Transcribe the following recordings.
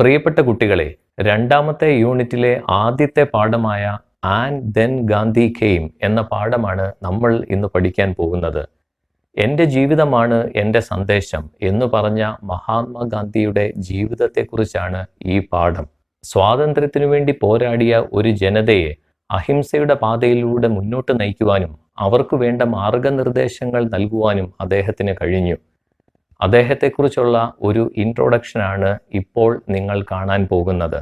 പ്രിയപ്പെട്ട കുട്ടികളെ, രണ്ടാമത്തെ യൂണിറ്റിലെ ആദ്യത്തെ പാഠമായ ആൻഡ് ദെൻ ഗാന്ധി കെയിം എന്ന പാഠമാണ് നമ്മൾ ഇന്ന് പഠിക്കാൻ പോകുന്നത്. എൻ്റെ ജീവിതമാണ് എൻ്റെ സന്ദേശം എന്ന് പറഞ്ഞ മഹാത്മാഗാന്ധിയുടെ ജീവിതത്തെക്കുറിച്ചാണ് ഈ പാഠം. സ്വാതന്ത്ര്യത്തിനു വേണ്ടി പോരാടിയ ഒരു ജനതയെ അഹിംസയുടെ പാതയിലൂടെ മുന്നോട്ട് നയിക്കുവാനും അവർക്ക് വേണ്ട മാർഗനിർദ്ദേശങ്ങൾ നൽകുവാനും അദ്ദേഹത്തിന് കഴിഞ്ഞു. അദ്ദേഹത്തെക്കുറിച്ചുള്ള ഒരു ഇൻട്രൊഡക്ഷനാണ് ഇപ്പോൾ നിങ്ങൾ കാണാൻ പോകുന്നത്.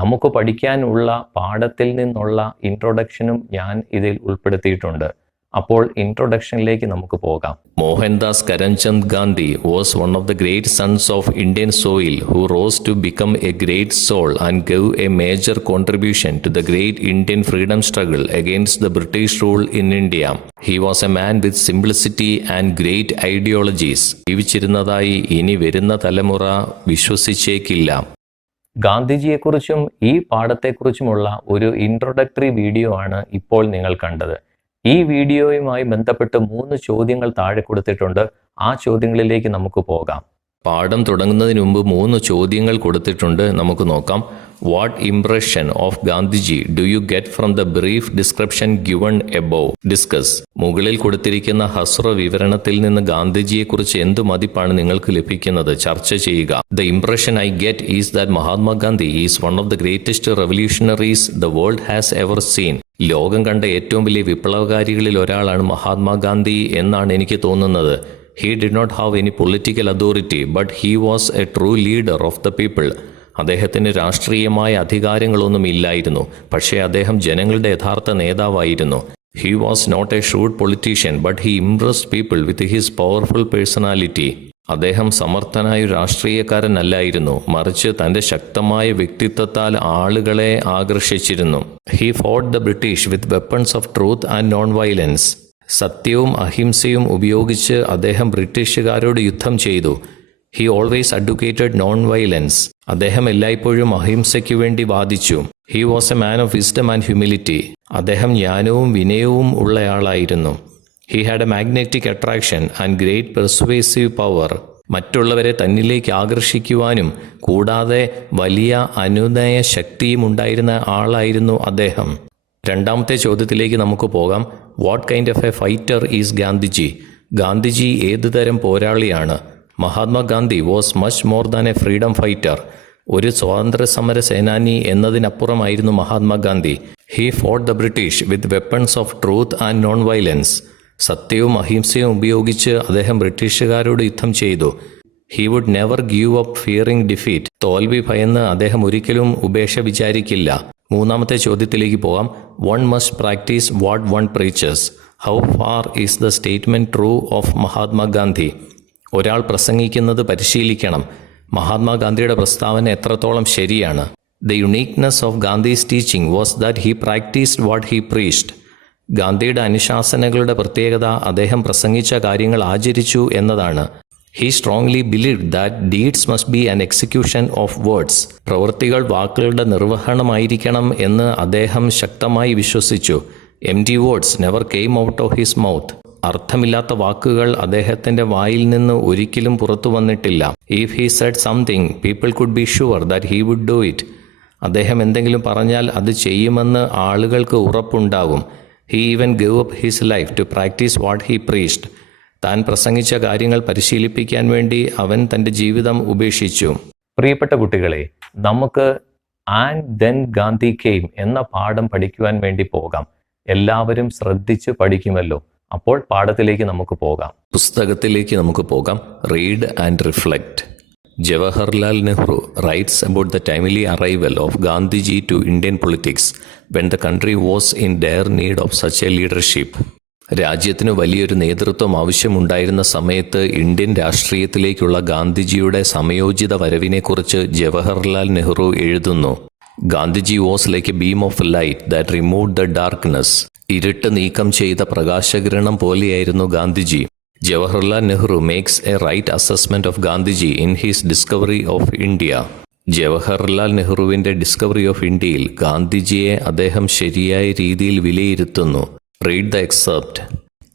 നമുക്ക് പഠിക്കാനുള്ള പാഠത്തിൽ നിന്നുള്ള ഇൻട്രൊഡക്ഷനും ഞാൻ ഇതിൽ ഉൾപ്പെടുത്തിയിട്ടുണ്ട്. അപ്പോൾ ഇൻട്രൊഡക്ഷനിലേക്ക് നമുക്ക് പോകാം. Mohandas Karamchand Gandhi was one of the great sons of Indian soil who rose to become a great soul and gave a major contribution to the great Indian freedom struggle against the British rule in India. He was a man with simplicity and great ideologies. ജീവിച്ചിരുന്നതായി ഇനി വരുന്ന തലമുറ വിശ്വസിച്ചേക്കില്ല. ഗാന്ധിജിയെക്കുറിച്ചും ഈ പാഠത്തെക്കുറിച്ചുമുള്ള ഒരു introductory video ആണ് ഇപ്പോൾ നിങ്ങൾ കണ്ടത്. ഈ വീഡിയോയുമായി ബന്ധപ്പെട്ട് 3 ചോദ്യങ്ങൾ താഴെ കൊടുത്തിട്ടുണ്ട്. ആ ചോദ്യങ്ങളിലേക്ക് നമുക്ക് പോകാം. പാഠം തുടങ്ങുന്നതിന് മുമ്പ് 3 ചോദ്യങ്ങൾ കൊടുത്തിട്ടുണ്ട്. നമുക്ക് നോക്കാം. What impression of Gandhiji do you get from the brief description given above? Discuss. മുകളിൽ കൊടുത്തിരിക്കുന്ന ഹ്രസ്വ വിവരണത്തിൽ നിന്ന് ഗാന്ധിജിയെക്കുറിച്ച് എന്ത് മതിപ്പാണ് നിങ്ങൾക്ക് ലഭിക്കുന്നത്? ചർച്ച ചെയ്യുക. The impression I get is that Mahatma Gandhi is one of the greatest revolutionaries the world has ever seen. ലോകം കണ്ട ഏറ്റവും വലിയ വിപ്ലവകാരികളിൽ ഒരാളാണ് മഹാത്മാഗാന്ധി എന്നാണ് എനിക്ക് തോന്നുന്നത്. He did not have any political authority, but he was a true leader of the people. അദ്ദേഹത്തിന് രാഷ്ട്രീയമായ അധികാരങ്ങളൊന്നും ഇല്ലായിരുന്നു, പക്ഷേ അദ്ദേഹം ജനങ്ങളുടെ യഥാർത്ഥ നേതാവായിരുന്നു. He was not a shrewd politician, but he impressed people with his powerful personality. അദ്ദേഹം സമർത്ഥനായ രാഷ്ട്രീയക്കാരനല്ലായിരുന്നു, മറിച്ച് തൻ്റെ ശക്തമായ വ്യക്തിത്വത്താൽ ആളുകളെ ആകർഷിച്ചിരുന്നു. He fought the British with weapons of truth and non-violence. സത്യവും അഹിംസയും ഉപയോഗിച്ച് അദ്ദേഹം ബ്രിട്ടീഷുകാരോട് യുദ്ധം ചെയ്തു. He always advocated non violence. അദ്ദേഹം എല്ലായ്പ്പോഴും അഹിംസയ്ക്ക് വേണ്ടി വാദിച്ചു. He was a man of wisdom and humility. അദ്ദേഹം ജ്ഞാനവും വിനയവും ഉള്ളയാളായിരുന്നു. He had a magnetic attraction and great persuasive power. മറ്റുള്ളവരെ തന്നിലേക്ക് ആകർഷിക്കുവാനും കൂടാതെ വലിയ അനുനയ ശക്തിയും ഉണ്ടായിരുന്ന ആളായിരുന്നു അദ്ദേഹം. രണ്ടാമത്തെ ചോദ്യത്തിലേക്ക് നമുക്ക് പോകാം. What kind of a fighter is Gandhiji? Gandhiji ഏത് തരം പോരാളിയാണ്? Mahatma Gandhi was much more than a freedom fighter. ഒരു സ്വാതന്ത്ര്യ സമര സേനാനി എന്നതിനപ്പുറമായിരുന്നു Mahatma Gandhi. He fought the British with weapons of truth and non violence. സത്യവും അഹിംസയും ഉപയോഗിച്ച് അദ്ദേഹം ബ്രിട്ടീഷുകാരോട് യുദ്ധം ചെയ്തു. He would never give up fearing defeat. തോൽവി ഭയന്ന് അദ്ദേഹം ഒരിക്കലും ഉപേക്ഷ വിചാരിക്കില്ല. മൂന്നാമത്തെ ചോദ്യത്തിലേക്ക് പോകാം. One must practice what one preaches. How far is the statement true of Mahatma Gandhi? ഒരാൾ പ്രസംഗിക്കുന്നത് പരിശീലിക്കണം. മഹാത്മാഗാന്ധിയുടെ പ്രസ്താവന എത്രത്തോളം ശരിയാണ്? The uniqueness of Gandhi's teaching was that he practised what he preached. ഗാന്ധിയുടെ അനുശാസനകളുടെ പ്രത്യേകത അദ്ദേഹം പ്രസംഗിച്ച കാര്യങ്ങൾ ആചരിച്ചു എന്നതാണ്. He strongly believed that deeds must be an execution of words. പ്രവൃത്തികൾ വാക്കുകളുടെ നിർവഹണമായിരിക്കണം എന്ന് അദ്ദേഹം ശക്തമായി വിശ്വസിച്ചു. Empty words never came out of his mouth. അർത്ഥമില്ലാത്ത വാക്കുകൾ അദ്ദേഹത്തിൻ്റെ വായിൽ നിന്ന് ഒരിക്കലും പുറത്തു വന്നിട്ടില്ല. If he said something, people could be sure that he would do it. അദ്ദേഹം എന്തെങ്കിലും പറഞ്ഞാൽ അത് ചെയ്യുമെന്ന് ആളുകൾക്ക് ഉറപ്പുണ്ടാകും. He even gave up his life to practice what he preached. താൻ പ്രസംഗിച്ച കാര്യങ്ങൾ പരിശീലിപ്പിക്കാൻ വേണ്ടി അവൻ തൻ്റെ ജീവിതം ഉപേക്ഷിച്ചു. പ്രിയപ്പെട്ട കുട്ടികളെ, നമുക്ക് ആൻഡ് ദെൻ ഗാന്ധി കെയിം എന്ന പാഠം പഠിക്കുവാൻ വേണ്ടി പോകാം. എല്ലാവരും ശ്രദ്ധിച്ച് പഠിക്കുമല്ലോ. അപ്പോൾ പാഠത്തിലേക്ക് നമുക്ക് പോകാം. പുസ്തകത്തിലേക്ക് നമുക്ക് പോകാം. Read and reflect. Jawaharlal Nehru writes about the timely arrival of Gandhiji to Indian politics when the country was in dire need of such a leadership. രാജ്യത്തിന് വലിയൊരു നേതൃത്വം ആവശ്യമുണ്ടായിരുന്ന സമയത്ത് ഇന്ത്യൻ രാഷ്ട്രീയത്തിലേക്കുള്ള ഗാന്ധിജിയുടെ സമയോചിത വരവിനെക്കുറിച്ച് ജവഹർലാൽ നെഹ്റു എഴുതുന്നു. Gandhiji was like a beam of light that removed the darkness. ഇരുട്ട് നീക്കം ചെയ്ത പ്രകാശകിരണം പോലെയായിരുന്നു Gandhiji. Jawaharlal Nehru makes a right assessment of Gandhiji in his Discovery of India. Jawaharlal നെഹ്റുവിൻ്റെ ഡിസ്കവറി ഓഫ് ഇന്ത്യയിൽ ഗാന്ധിജിയെ അദ്ദേഹം ശരിയായ രീതിയിൽ വിലയിരുത്തുന്നു. Read the excerpt.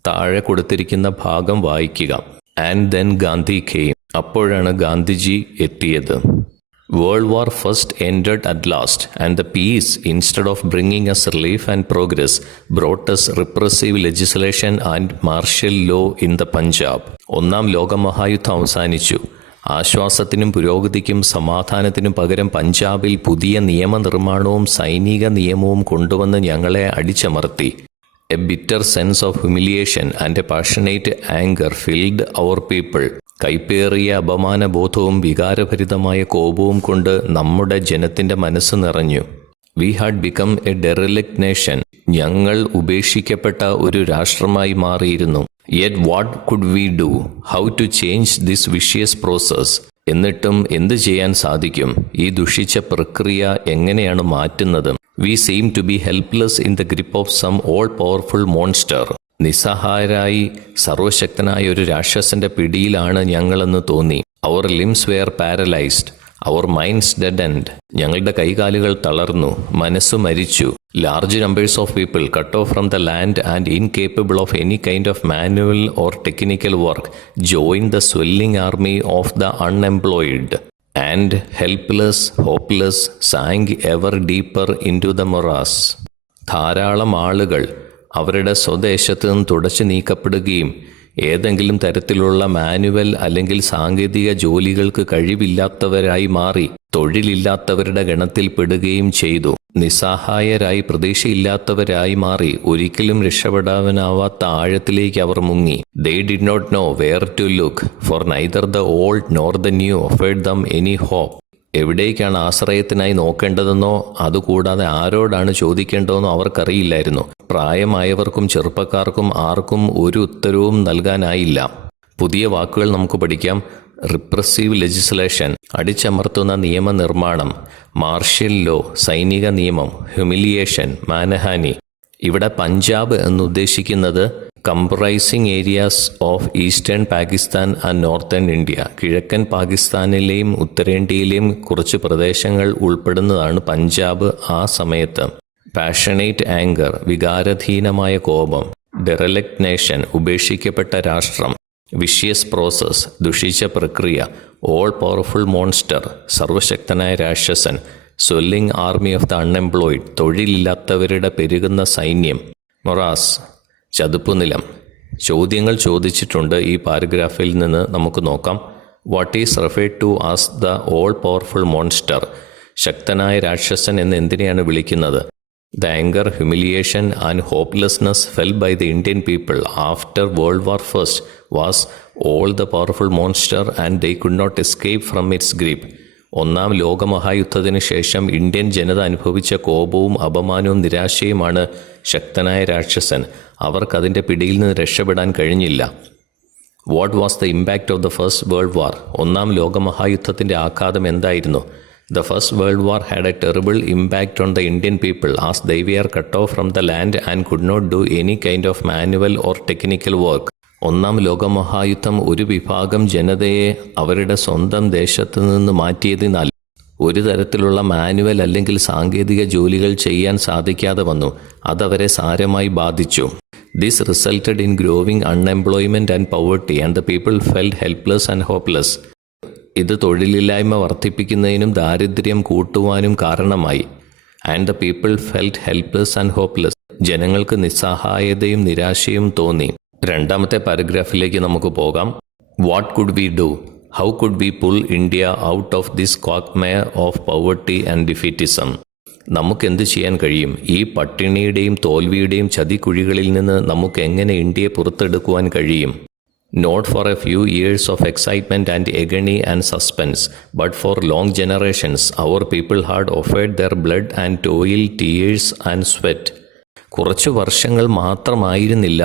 താഴെ കൊടുത്തിരിക്കുന്ന ഭാഗം വായിക്കുക. And then Gandhi came. അപ്പോഴാണ് ഗാന്ധിജി എത്തിയത്. World War First ended at last, and the peace, instead of bringing us relief and progress, brought us repressive legislation and martial law in the Punjab. ഒന്നാം ലോകമഹായുദ്ധം അവസാനിച്ചു. ആശ്വാസത്തിനും പുരോഗതിക്കും സമാധാനത്തിനും പകരം പഞ്ചാബിൽ പുതിയ നിയമനിർമ്മാണവും സൈനിക നിയമവും കൊണ്ടുവന്ന് ഞങ്ങളെ അടിച്ചമർത്തി. A bitter sense of humiliation and a passionate anger filled our people. കൈപ്പേറിയ അപമാനബോധവും വികാരഭരിതമായ കോപവും കൊണ്ട് നമ്മുടെ ജനത്തിന്റെ മനസ്സ് നിറഞ്ഞു. We had become a derelict nation. ഞങ്ങൾ ഉപേക്ഷിക്കപ്പെട്ട ഒരു രാഷ്ട്രമായി മാറിയിരുന്നു. Yet what could we do? How to change this vicious process? എന്നിട്ടും എന്ത് ചെയ്യാൻ സാധിക്കും? ഈ ദുഷിച്ച പ്രക്രിയ എങ്ങനെയാണ് മാറ്റുന്നത്? We seem to be helpless in the grip of some all-powerful monster. നിസ്സഹായരായി സർവശക്തനായ ഒരു രാക്ഷസന്റെ പിടിയിലാണ് ഞങ്ങളെന്ന് തോന്നി. Our limbs were paralyzed. Our minds deadened. ഞങ്ങളുടെ കൈകാലുകൾ തളർന്നു, മനസ്സ് മരിച്ചു. Large numbers of people cut off from the land and incapable of any kind of manual or technical work joined the swelling army of the unemployed. And helpless, hopeless, sank ever deeper into the morass. ധാരാളം ആളുകൾ അവരുടെ സ്വദേശത്ത് നിന്ന് തുടച്ചു നീക്കപ്പെടുകയും ഏതെങ്കിലും തരത്തിലുള്ള manual അല്ലെങ്കിൽ സാങ്കേതിക ജോലികൾക്ക് കഴിവില്ലാത്തവരായി മാറി തൊഴിലില്ലാത്തവരുടെ ഗണത്തിൽ പെടുകയും ചെയ്തു. നിസ്സഹായരായി പ്രതീക്ഷയില്ലാത്തവരായി മാറി ഒരിക്കലും രക്ഷപ്പെടാനാവാത്ത ആഴത്തിലേക്ക് അവർ മുങ്ങി. They did not know where to look, for neither the old nor the new offered them any hope. എവിടേക്കാണ് ആശ്രയത്തിനായി നോക്കേണ്ടതെന്നോ അതുകൂടാതെ ആരോടാണ് ചോദിക്കേണ്ടതെന്നോ അവർക്കറിയില്ലായിരുന്നു. പ്രായമായവർക്കും ചെറുപ്പക്കാർക്കും ആർക്കും ഒരു ഉത്തരവും നൽകാനായില്ല. പുതിയ വാക്കുകൾ നമുക്ക് പഠിക്കാം. റിപ്രസീവ് ലെജിസ്ലേഷൻ, അടിച്ചമർത്തുന്ന നിയമനിർമ്മാണം. മാർഷ്യൽ ലോ, സൈനിക നിയമം. ഹ്യൂമിലിയേഷൻ, മാനഹാനി. ഇവിടെ പഞ്ചാബ് എന്നുദ്ദേശിക്കുന്നത് comprising areas of eastern Pakistan and northern India. കിഴക്കൻ പാകിസ്ഥാനിലെയും ഉത്തരേന്ത്യയിലെയും കുറച്ച് പ്രദേശങ്ങൾ ഉൾപ്പെടുന്നതാണ് പഞ്ചാബ് ആ സമയത്ത്. പാഷനേറ്റ് ആങ്കർ, വികാരധീനമായ കോപം. ഡെറലക്ട് നേഷൻ, ഉപേക്ഷിക്കപ്പെട്ട രാഷ്ട്രം. വിഷ്യസ് പ്രോസസ്, ദുഷിച്ച പ്രക്രിയ. ഓൾ പവർഫുൾ മോൺസ്റ്റർ, സർവശക്തനായ രാക്ഷസൻ. Swelling army of the unemployed, തൊഴിലില്ലാത്തവരുടെ പെരുകുന്ന സൈന്യം. മൊറാസ്, ചതുപ്പുനിലം. ചോദ്യങ്ങൾ ചോദിച്ചിട്ടുണ്ട് ഈ പാരഗ്രാഫിൽ നിന്ന് നമുക്ക് നോക്കാം. What is referred to as the all powerful monster? ശക്തനായ രാക്ഷസൻ എന്ന് എന്തിനെയാണ് വിളിക്കുന്നത്? The anger, humiliation and hopelessness felt by the Indian people after World War I was all the powerful monster and they could not escape from its grip. ഒന്നാം ലോകമഹായുദ്ധത്തിന് ശേഷം Indian ജനത അനുഭവിച്ച കോപവും അപമാനവും നിരാശയുമാണ് ശക്തനായ രാക്ഷസൻ. അവർക്കതിൻ്റെ പിടിയിൽ നിന്ന് രക്ഷപ്പെടാൻ കഴിഞ്ഞില്ല. What was the impact of the first world war? ഒന്നാം ലോകമഹായുദ്ധത്തിൻ്റെ ആഘാതം എന്തായിരുന്നു? The First World War had a terrible impact on the Indian people as they were cut off from the land and could not do any kind of manual or technical work. ഒന്നാം ലോകമഹായുദ്ധം ഒരു വിഭാഗം ജനതയെ അവരുടെ സ്വന്തം ദേശത്ത് നിന്ന് മാറ്റിയതിനാൽ ഒരു തരത്തിലുള്ള മാനുവൽ അല്ലെങ്കിൽ സാങ്കേതിക ജോലികൾ ചെയ്യാൻ സാധിക്കാതെ വന്നു. അതവരെ സാരമായി ബാധിച്ചു. This resulted in growing unemployment and poverty and the people felt helpless and hopeless. ഇത് തൊഴിലില്ലായ്മ വർദ്ധിപ്പിക്കുന്നതിനും ദാരിദ്ര്യം കൂട്ടുവാനും കാരണമായി. And the people felt helpless and hopeless. ജനങ്ങൾക്ക് നിസ്സഹായതയും നിരാശയും തോന്നി. രണ്ടാമത്തെ പാരഗ്രാഫിലേക്ക് നമുക്ക് പോകാം. What could we do? How could we pull India out of this quagmire of poverty and defeatism? നമുക്കെന്ത് ചെയ്യാൻ കഴിയും? ഈ പട്ടിണിയുടെയും തോൽവിയുടെയും ചതിക്കുഴികളിൽ നിന്ന് നമുക്ക് എങ്ങനെ ഇന്ത്യയെ പുറത്തെടുക്കുവാൻ കഴിയും? Not for a few years of excitement and agony and suspense, but for long generations, our people had offered their blood and toil, tears and sweat. കുറച്ചു വർഷങ്ങൾ മാത്രമായിരുന്നില്ല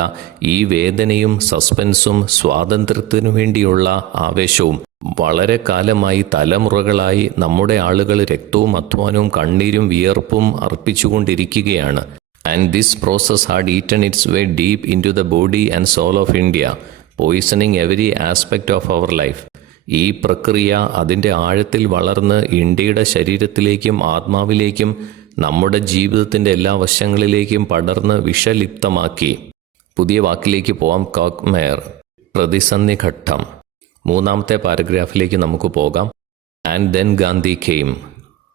ഈ വേദനയും സസ്പെൻസും സ്വാതന്ത്ര്യത്തിനു വേണ്ടിയുള്ള ആവേശവും. വളരെ കാലമായി, തലമുറകളായി നമ്മുടെ ആളുകൾ രക്തവും അധ്വാനവും കണ്ണീരും വിയർപ്പും അർപ്പിച്ചുകൊണ്ടിരിക്കുകയാണ്. And this process had eaten its way deep into the body and soul of India, poisoning every aspect of our life. ഈ പ്രക്രിയ അതിൻ്റെ ആഴത്തിൽ വളർന്ന് ഇന്ത്യയുടെ ശരീരത്തിലേക്കും ആത്മാവിലേക്കും നമ്മുടെ ജീവിതത്തിൻ്റെ എല്ലാ വശങ്ങളിലേക്കും പടർന്ന് വിഷലിപ്തമാക്കി. പുതിയ വാക്കിലേക്ക് പോവാം. കോക്മയർ, പ്രതിസന്ധി ഘട്ടം. മൂന്നാമത്തെ പാരഗ്രാഫിലേക്ക് നമുക്ക് പോകാം. And then Gandhi came.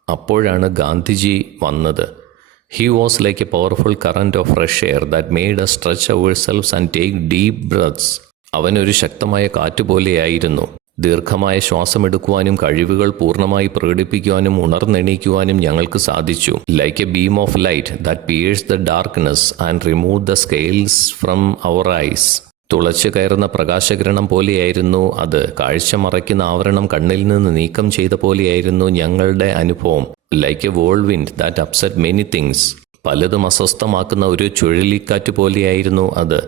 അപ്പോഴാണ് ഗാന്ധിജി വന്നത്. He was like a powerful current of fresh air that made us stretch ourselves and take deep breaths. അവനൊരു ശക്തമായ കാറ്റ് പോലെയായിരുന്നു. ദീർഘമായ ശ്വാസമെടുക്കുവാനും കഴിവുകൾ പൂർണ്ണമായി പ്രകടിപ്പിക്കുവാനും ഉണർന്നെണീക്കുവാനും ഞങ്ങൾക്ക് സാധിച്ചു. Like a beam of light that pierced the darkness and removed the scales from our eyes. തുളച്ചു കയറുന്ന പ്രകാശകിരണം പോലെയായിരുന്നു അത്. കാഴ്ച മറയ്ക്കുന്ന ആവരണം കണ്ണിൽ നിന്ന് നീക്കം ചെയ്ത പോലെയായിരുന്നു ഞങ്ങളുടെ അനുഭവം. Like A whirlwind that upset many things. പലതും അസ്വസ്ഥമാക്കുന്ന ഒരു ചുഴലിക്കാറ്റ് പോലെയായിരുന്നു അത്.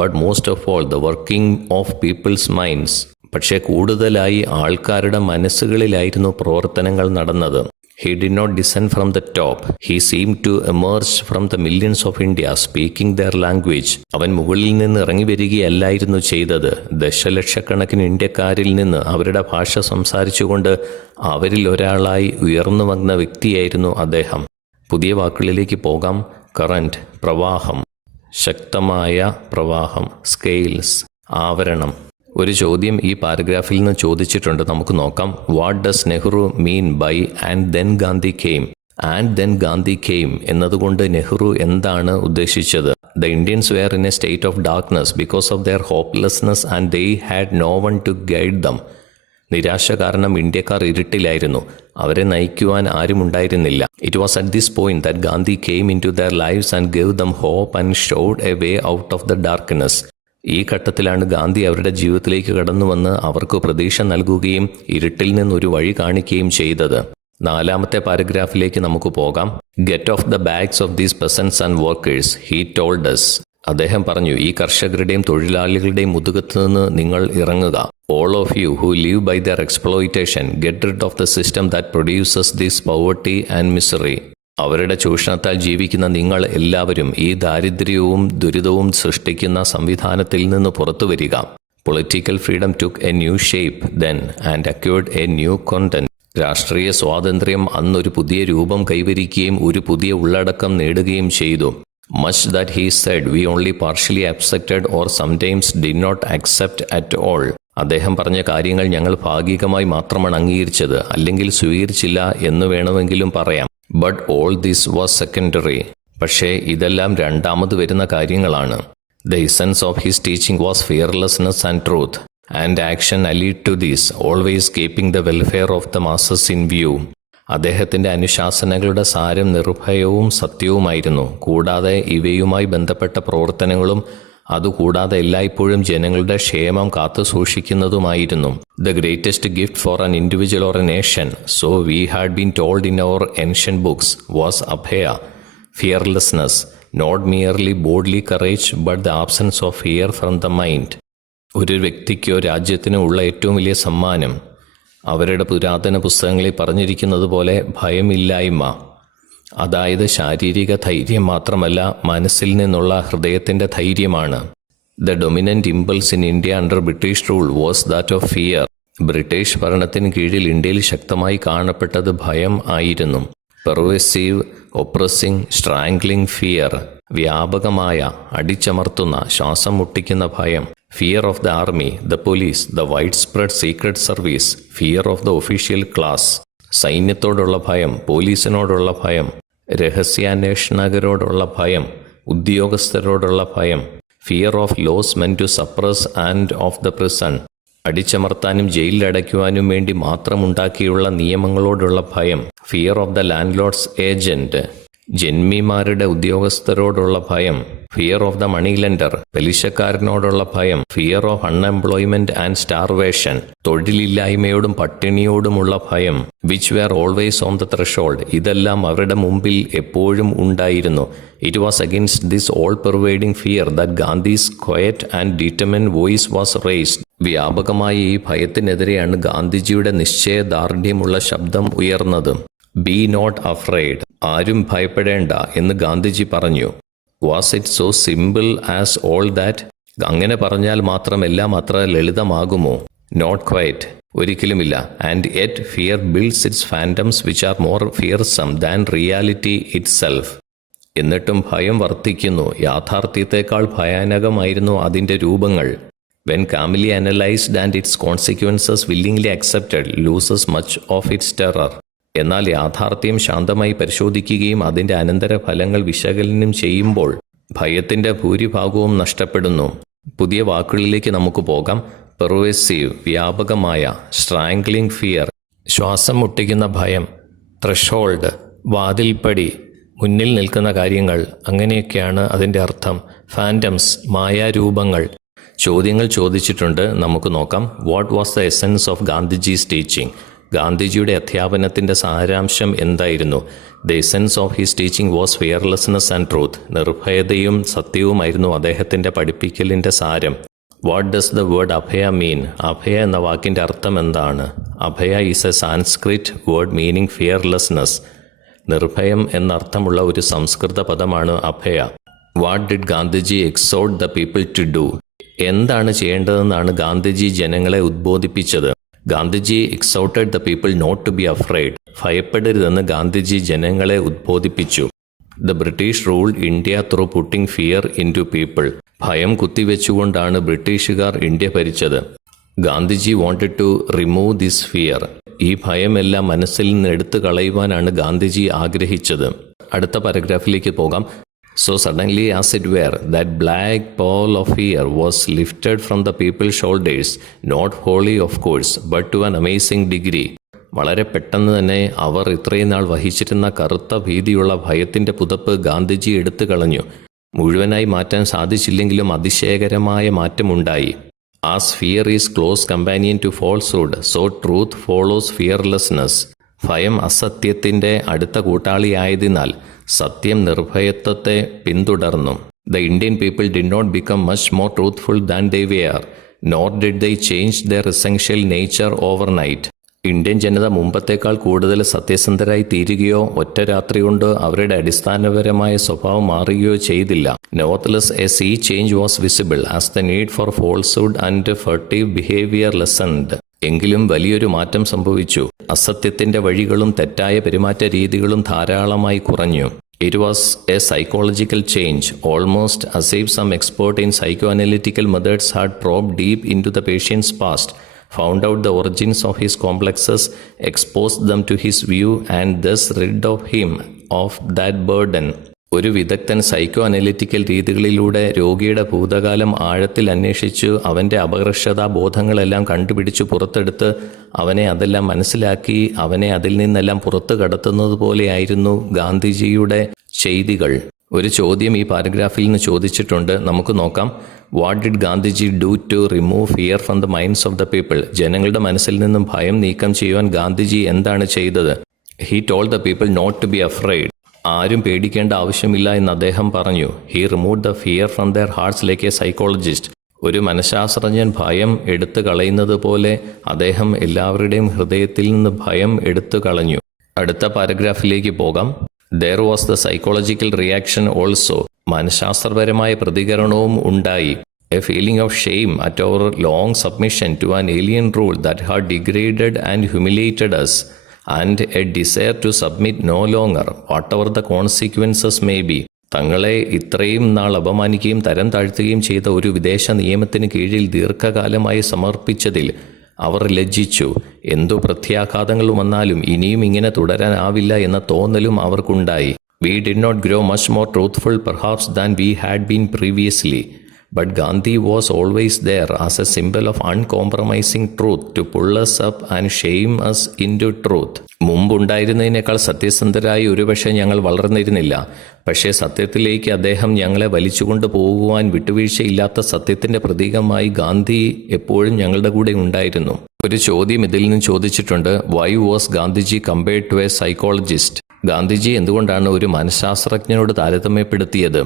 But most of all the working of people's minds. പക്ഷേ കൂടുതലായി ആൾക്കാരുടെ മനസ്സുകളിലായിരുന്നു പ്രവർത്തനങ്ങൾ നടന്നത്. He did not descend from the top. He seemed to emerge from the millions of India speaking their language. അവൻ മുകളിൽ നിന്ന് ഇറങ്ങി വരികയല്ലായിരുന്നു ചെയ്തത്. ദശലക്ഷക്കണക്കിന് ഇന്ത്യക്കാരിൽ നിന്ന് അവരുടെ ഭാഷ സംസാരിച്ചുകൊണ്ട് അവരിൽ ഒരാളായി ഉയർന്നു വന്ന വ്യക്തിയായിരുന്നു അദ്ദേഹം. പുതിയ വാക്കുകളിലേക്ക് പോകാം. കറന്റ്, പ്രവാഹം, ശക്തമായ പ്രവാഹം, സ്കെയിൽസ്, ആവരണം. ഒരു ചോദ്യം ഈ പാരഗ്രാഫിൽ നിന്ന് ചോദിച്ചിട്ടുണ്ട്, നമുക്ക് നോക്കാം. What does Nehru mean by and then Gandhi came? And then Gandhi came എന്നതുകൊണ്ട് നെഹ്റു എന്താണ് ഉദ്ദേശിച്ചത്? The Indians were in a state of darkness because of their hopelessness and they had no one to guide them. നിരാശ കാരണം ഇന്ത്യക്കാർ ഇരുട്ടിലായിരുന്നു. അവരെ നയിക്കുവാൻ ആരുമുണ്ടായിരുന്നില്ല. It was at this point that Gandhi came into their lives and gave them hope and showed a way out of the darkness. ഈ ഘട്ടത്തിലാണ് ഗാന്ധി അവരുടെ ജീവിതത്തിലേക്ക് കടന്നു വന്ന് അവർക്ക് പ്രതീക്ഷ നൽകുകയും ഇരുട്ടിൽ നിന്നൊരു വഴി കാണിക്കുകയും ചെയ്തത്. നാലാമത്തെ പാരഗ്രാഫിലേക്ക് നമുക്ക് പോകാം. Get of the bags of these പെസൻസ് and workers he told us. അദ്ദേഹം പറഞ്ഞു, ഈ കർഷകരുടെയും തൊഴിലാളികളുടെയും മുതുകത്ത് നിന്ന് നിങ്ങൾ ഇറങ്ങുക. All of you who live by their exploitation, get rid of the system that produces this poverty and misery. അവരുടെ ചൂഷണത്താൽ ജീവിക്കുന്ന നിങ്ങൾ എല്ലാവരും ഈ ദാരിദ്ര്യവും ദുരിതവും സൃഷ്ടിക്കുന്ന സംവിധാനത്തിൽ നിന്ന് പുറത്തു വരിക. Political freedom took A new shape then and acquired A new content. രാഷ്ട്രീയ സ്വാതന്ത്ര്യം അന്നൊരു പുതിയ രൂപം കൈവരിക്കുകയും ഒരു പുതിയ ഉള്ളടക്കം നേടുകയും ചെയ്തു. Much that he said we only partially accepted or sometimes did not accept at all. അദ്ദേഹം പറഞ്ഞ കാര്യങ്ങൾ ഞങ്ങൾ ഭാഗികമായി മാത്രമാണ് അംഗീകരിച്ചത്, അല്ലെങ്കിൽ സ്വീകരിച്ചില്ല എന്ന് വേണമെങ്കിലും പറയാം. But all this was secondary. പക്ഷേ ഇതെല്ലാം രണ്ടാമത് വരുന്ന കാര്യങ്ങളാണ്. The essence of his teaching was fearlessness and truth and action allied to this, always keeping the welfare of the masses in view. അദ്ദേഹത്തിൻ്റെ അനുശാസനകളുടെ സാരം നിർഭയവും സത്യവുമായിരുന്നു. കൂടാതെ ഇവയുമായി ബന്ധപ്പെട്ട പ്രവർത്തനങ്ങളും അതുകൂടാതെ എല്ലായ്പ്പോഴും ജനങ്ങളുടെ ക്ഷേമം കാത്തു സൂക്ഷിക്കുന്നതുമായിരുന്നു. The greatest gift for an individual or a nation, so we had been told in our ancient books, was abhaya, fearlessness, not merely bodily courage but the absence of fear from the mind. ഒരു വ്യക്തിക്കോ രാജ്യത്തിനോ ഉള്ള ഏറ്റവും വലിയ സമ്മാനം അവരുടെ പുരാതന പുസ്തകങ്ങളിൽ പറഞ്ഞിരിക്കുന്നത് പോലെ ഭയമില്ലായ്മ, അതായത് ശാരീരിക ധൈര്യം മാത്രമല്ല, മനസ്സിൽ നിന്നുള്ള ഹൃദയത്തിൻ്റെ ധൈര്യമാണ്. The dominant impulse in India under British rule was that of fear. ബ്രിട്ടീഷ് ഭരണത്തിന് കീഴിൽ ഇന്ത്യയിൽ ശക്തമായി കാണപ്പെട്ടത് ഭയം ആയിരുന്നു. പെർവേസീവ്, ഒപ്രസിംഗ്, സ്ട്രാംഗ്ലിംഗ് ഫിയർ, വ്യാപകമായ, അടിച്ചമർത്തുന്ന, ശ്വാസം മുട്ടിക്കുന്ന ഭയം. Fear of the army, the police, the wide spread secret service, fear of the official class. സൈന്യത്തോടുള്ള ഭയം, പോലീസിനോടുള്ള ഭയം, രഹസ്യാന്വേഷകരോടുള്ള ഭയം, ഉദ്യോഗസ്ഥരോടുള്ള ഭയം. Fear of laws meant to suppress and of the prison. അടിച്ചമർത്താനും ജയിലിലടയ്ക്കുവാനും വേണ്ടി മാത്രമുണ്ടാക്കിയുള്ള നിയമങ്ങളോടുള്ള ഭയം. Fear of the landlord's agent, ജന്മിമാരുടെ ഉദ്യോഗസ്ഥരോടുള്ള ഭയം. Fear of the money lender, പലിശക്കാരനോടുള്ള ഭയം. Fear of unemployment and starvation, തൊഴിലില്ലായ്മയോടും പട്ടിണിയോടുമുള്ള ഭയം. Which wear always on the threshold, ഇതെല്ലാം അവരുടെ മുമ്പിൽ എപ്പോഴും ഉണ്ടായിരുന്നു. It was against this all pervading fear that Gandhi's quiet and determined voice was raised. വ്യാപകമായ ഈ ഭയത്തിനെതിരെയാണ് ഗാന്ധിജിയുടെ നിശ്ചയദാർഢ്യമുള്ള ശബ്ദം ഉയർന്നത്. ബി നോട്ട് അഫ്രൈഡ്, ആരും ഭയപ്പെടേണ്ട എന്ന് ഗാന്ധിജി പറഞ്ഞു. Was it so simple as all that? അങ്ങനെ പറഞ്ഞാൽ മാത്രം എല്ലാം അത്ര ലളിതമാകുമോ? നോട്ട് ക്വൈറ്റ്, ഒരിക്കലുമില്ല. And yet fear builds its phantoms which are more fearsome than reality itself. എന്നിട്ടും ഭയം വർദ്ധിക്കുന്നു. യാഥാർത്ഥ്യത്തെക്കാൾ ഭയാനകമായിരുന്നു അതിൻ്റെ രൂപങ്ങൾ. When calmly analyzed and its consequences willingly accepted, loses much of its terror. എന്നാൽ യാഥാർത്ഥ്യം ശാന്തമായി പരിശോധിക്കുകയും അതിൻ്റെ അനന്തരഫലങ്ങൾ വിശകലനം ചെയ്യുമ്പോൾ ഭയത്തിൻ്റെ ഭൂരിഭാഗവും നഷ്ടപ്പെടുന്നു. പുതിയ വാക്കുകളിലേക്ക് നമുക്ക് പോകാം. പെർവേസീവ്, വ്യാപകമായ. സ്ട്രാംഗ്ലിംഗ് ഫിയർ, ശ്വാസം മുട്ടിക്കുന്ന ഭയം. ത്രഷോൾഡ്, വാതിൽപ്പടി, മുന്നിൽ നിൽക്കുന്ന കാര്യങ്ങൾ. അങ്ങനെയൊക്കെയാണ് അതിൻ്റെ അർത്ഥം. ഫാൻറ്റംസ്, മായാരൂപങ്ങൾ. ചോദ്യങ്ങൾ ചോദിച്ചിട്ടുണ്ട്, നമുക്ക് നോക്കാം. What was the essence of Gandhiji's teaching? ഗാന്ധിജിയുടെ അധ്യാപനത്തിൻ്റെ സാരാംശം എന്തായിരുന്നു? The essence of his teaching was fearlessness and truth. നിർഭയതയും സത്യവുമായിരുന്നു അദ്ദേഹത്തിൻ്റെ പഠിപ്പിക്കലിൻ്റെ സാരം. What does the word abhaya mean? അഭയ എന്ന വാക്കിൻ്റെ അർത്ഥം എന്താണ്? Abhaya is a Sanskrit word meaning fearlessness. നിർഭയം എന്നർത്ഥമുള്ള ഒരു സംസ്കൃത പദമാണ് അഭയ. What did Gandhiji exhort the people to do? എന്താണ് ചെയ്യേണ്ടതെന്നാണ് ഗാന്ധിജി ജനങ്ങളെ ഉദ്ബോധിപ്പിച്ചത്? Gandhiji exhorted the people not to be afraid. ഭയപ്പെടരുതെന്ന് ഗാന്ധിജി ജനങ്ങളെ ഉദ്ബോധിപ്പിച്ചു. The British ruled India through putting fear into people. ഭയം കുത്തിവെച്ചുകൊണ്ടാണ് ബ്രിട്ടീഷുകാർ ഇന്ത്യ ഭരിച്ചത്. Gandhiji wanted to remove this fear. ഈ ഭയമെല്ലാം മനസ്സിൽ നിന്ന് എടുത്തു കളയുവാനാണ് ഗാന്ധിജി ആഗ്രഹിച്ചത്. അടുത്ത പാരഗ്രാഫിലേക്ക് പോകാം. So suddenly, as it were, that black pall of fear was lifted from the people's shoulders, not wholly of course, but to an amazing degree. വളരെ പെട്ടെന്ന് തന്നെ അവർ ഇത്രയും നാൾ വഹിച്ചിരുന്ന കറുത്ത ഭീതിയുള്ള ഭയത്തിൻ്റെ പുതപ്പ് ഗാന്ധിജി എടുത്തു കളഞ്ഞു. മുഴുവനായി മാറ്റാൻ സാധിച്ചില്ലെങ്കിലും അതിശയകരമായ മാറ്റമുണ്ടായി. As fear is close companion to falsehood, so truth follows fearlessness. ഭയം അസത്യത്തിൻ്റെ അടുത്ത കൂട്ടാളിയായതിനാൽ സത്യം നിർഭയത്വത്തെ പിന്തുടർന്നു. The Indian people did not become much more truthful than they were, nor did they change their essential nature overnight. Indian ജനത മുമ്പത്തേക്കാൾ കൂടുതൽ സത്യസന്ധരായി തീരുകയോ ഒറ്റ രാത്രി കൊണ്ട് അവരുടെ അടിസ്ഥാനപരമായ സ്വഭാവം മാറുകയോ ചെയ്തില്ല. Nevertheless, a sea change was visible as the need for falsehood and furtive behavior lessened. എങ്കിലും വലിയൊരു മാറ്റം സംഭവിച്ചു. അസത്യത്തിന്റെ വഴികളും തെറ്റായ പെരുമാറ്റ രീതികളും ധാരാളമായി കുറഞ്ഞു. It was a psychological change, almost as if some expert in psychoanalytical methods had probed deep into the patient's past, found out the origins of his complexes, exposed them to his view, and thus rid of him of that burden. ഒരു വിദഗ്ധൻ psycho analytical രീതികളിലൂടെ രോഗിയുടെ ഭൂതകാലം ആഴത്തിൽ അന്വേഷിച്ചു അവൻ്റെ അപകർഷതാ ബോധങ്ങളെല്ലാം കണ്ടുപിടിച്ചു പുറത്തെടുത്ത് അവനെ അതെല്ലാം മനസ്സിലാക്കി അവനെ അതിൽ നിന്നെല്ലാം പുറത്തു കടത്തുന്നത് പോലെയായിരുന്നു ഗാന്ധിജിയുടെ ചെയ്തികൾ. ഒരു ചോദ്യം ഈ പാരഗ്രാഫിൽ നിന്ന് ചോദിച്ചിട്ടുണ്ട്, നമുക്ക് നോക്കാം. What did Gandhiji do to remove fear from the minds of the people? ജനങ്ങളുടെ മനസ്സിൽ നിന്നും ഭയം നീക്കം ചെയ്യുവാൻ ഗാന്ധിജി എന്താണ് ചെയ്തത്? He told the people not to be afraid. ആരും പേടിക്കേണ്ട ആവശ്യമില്ല എന്ന് അദ്ദേഹം പറഞ്ഞു. He remove the fear from their hearts like a psychologist. ഒരു മനഃശാസ്ത്രജ്ഞൻ ഭയം എടുത്തു കളയുന്നത് പോലെ അദ്ദേഹം എല്ലാവരുടെയും ഹൃദയത്തിൽ നിന്ന് ഭയം എടുത്തു കളഞ്ഞു. അടുത്ത പാരഗ്രാഫിലേക്ക് പോകാം. There was the psychological reaction also. മനഃശാസ്ത്രപരമായ പ്രതികരണവും ഉണ്ടായി. A feeling of shame at our long submission to an alien rule that had degraded and humiliated us, and a desire to submit no longer, whatever the consequences may be. തങ്ങളെ ഇത്രയും നാൾ അപമാനിക്കുകയും തരം താഴ്ത്തുകയും ചെയ്ത ഒരു വിദേശ നിയമത്തിന് കീഴിൽ ദീർഘകാലമായി സമർപ്പിച്ചതിൽ അവർ ലജ്ജിച്ചു. എന്തു പ്രത്യാഘാതങ്ങൾ വന്നാലും ഇനിയും ഇങ്ങനെ തുടരാനാവില്ല എന്ന തോന്നലും അവർക്കുണ്ടായി. We did not grow much more truthful perhaps than we had been previously. But Gandhi was always there as a symbol of uncompromising truth to pull us up and shame us into truth. മുമ്പുണ്ടായിരുന്നതിനേക്കാൾ സത്യസന്ധരായി ഒരുപക്ഷെ ഞങ്ങൾ വളർന്നിരുന്നില്ല. പക്ഷേ സത്യത്തിലേക്ക് അദ്ദേഹം ഞങ്ങളെ വലിച്ചുകൊണ്ട് പോകുവാൻ വിട്ടുവീഴ്ചയില്ലാത്ത സത്യത്തിന്റെ പ്രതീകമായി ഗാന്ധി എപ്പോഴും ഞങ്ങളുടെ കൂടെ ഉണ്ടായിരുന്നു. ഒരു ചോദ്യം ഇതിൽ നിന്ന് ചോദിച്ചിട്ടുണ്ട്. Why was Gandhiji compared to a psychologist? Gandhiji എന്തുകൊണ്ടാണ് ഒരു മനഃശാസ്ത്രജ്ഞനോട് താരതമ്യപ്പെടുത്തിയത്?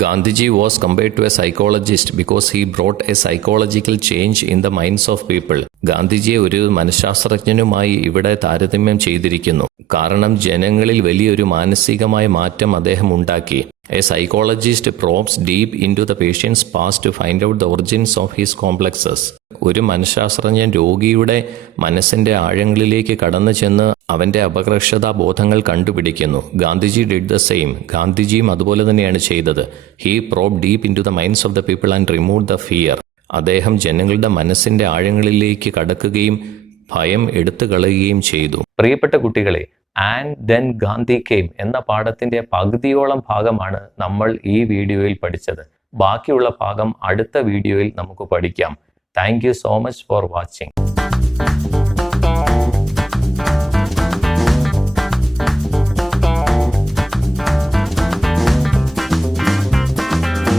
Gandhiji was compared to a psychologist because he brought a psychological change in the minds of people. ഗാന്ധിജിയെ ഒരു മനഃശാസ്ത്രജ്ഞനുമായി ഇവിടെ താരതമ്യം ചെയ്തിരിക്കുന്നു. കാരണം ജനങ്ങളിൽ വലിയൊരു മാനസികമായ മാറ്റം അദ്ദേഹം ഉണ്ടാക്കി. A psychologist probes deep into the patient's past to find out the origins of his complexes. ഒരു മനഃശാസ്ത്രജ്ഞൻ രോഗിയുടെ മനസ്സിന്റെ ആഴങ്ങളിലേക്ക് കടന്നു ചെന്ന് അവന്റെ അപകർഷതാ ബോധങ്ങൾ കണ്ടുപിടിക്കുന്നു. Gandhiji did the same. ഗാന്ധിജിയും അതുപോലെ തന്നെയാണ് ചെയ്തത്. He probed deep into the minds of the people and removed the fear. അദ്ദേഹം ജനങ്ങളുടെ മനസ്സിന്റെ ആഴങ്ങളിലേക്ക് കടക്കുകയും ഭയം എടുത്തു കളയുകയും ചെയ്തു. പ്രിയപ്പെട്ട കുട്ടികളെ, ആൻഡ് ദെൻ ഗാന്ധി കെയിം എന്ന പാഠത്തിന്റെ പകുതിയോളം ഭാഗമാണ് നമ്മൾ ഈ വീഡിയോയിൽ പഠിച്ചത്. ബാക്കിയുള്ള ഭാഗം അടുത്ത വീഡിയോയിൽ നമുക്ക് പഠിക്കാം. Thank you so much for watching.